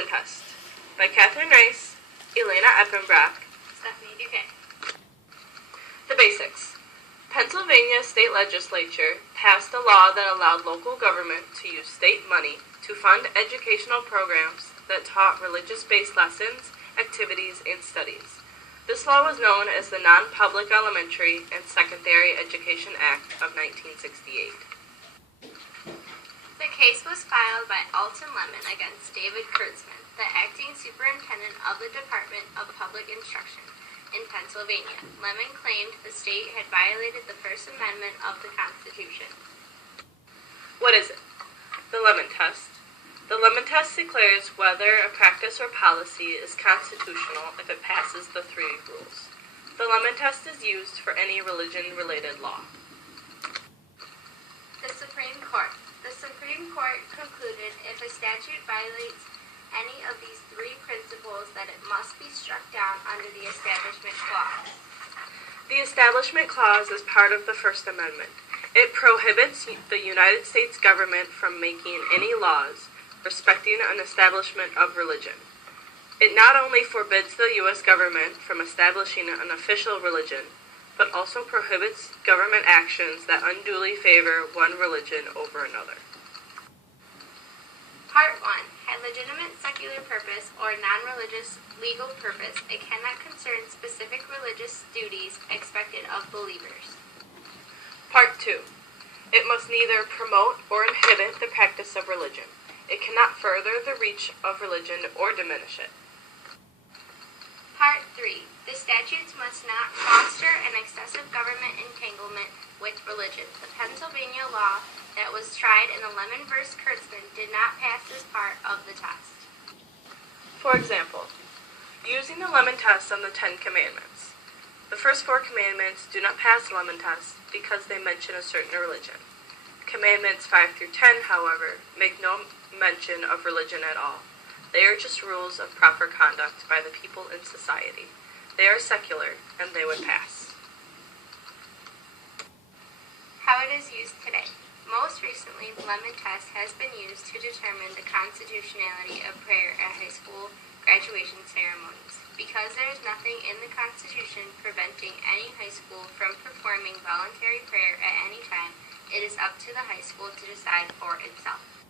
Lemon Test by Catherine Rice, Elena Eppenbrock, Stephanie Duquet. The basics. Pennsylvania state legislature passed a law that allowed local government to use state money to fund educational programs that taught religious-based lessons, activities, and studies. This law was known as the Non-Public Elementary and Secondary Education Act of 1968. The case was filed by Alton Lemon against David Kurtzman, the acting superintendent of the Department of Public Instruction in Pennsylvania. Lemon claimed the state had violated the First Amendment of the Constitution. What is it? The Lemon Test. The Lemon Test declares whether a practice or policy is constitutional if it passes the three rules. The Lemon Test is used for any religion-related law. The Supreme Court. The Supreme Court concluded if a statute violates any of these three principles that it must be struck down under the Establishment Clause. The Establishment Clause is part of the First Amendment. It prohibits the United States government from making any laws respecting an establishment of religion. It not only forbids the U.S. government from establishing an official religion, but also prohibits government actions that unduly favor one religion over another. Part 1. Had legitimate secular purpose or non-religious legal purpose, it cannot concern specific religious duties expected of believers. Part 2. It must neither promote or inhibit the practice of religion. It cannot further the reach of religion or diminish it. Part 3. The statutes must not foster an excessive government entanglement with religion. The Pennsylvania law that was tried in the Lemon v. Kurtzman did not pass this part of the test. For example, using the Lemon Test on the Ten Commandments. The first four commandments do not pass the Lemon Test because they mention a certain religion. Commandments 5 through 10, however, make no mention of religion at all. They are just rules of proper conduct by the people in society. They are secular, and they would pass. How it is used today. Most recently, the Lemon Test has been used to determine the constitutionality of prayer at high school graduation ceremonies. Because there is nothing in the Constitution preventing any high school from performing voluntary prayer at any time, it is up to the high school to decide for itself.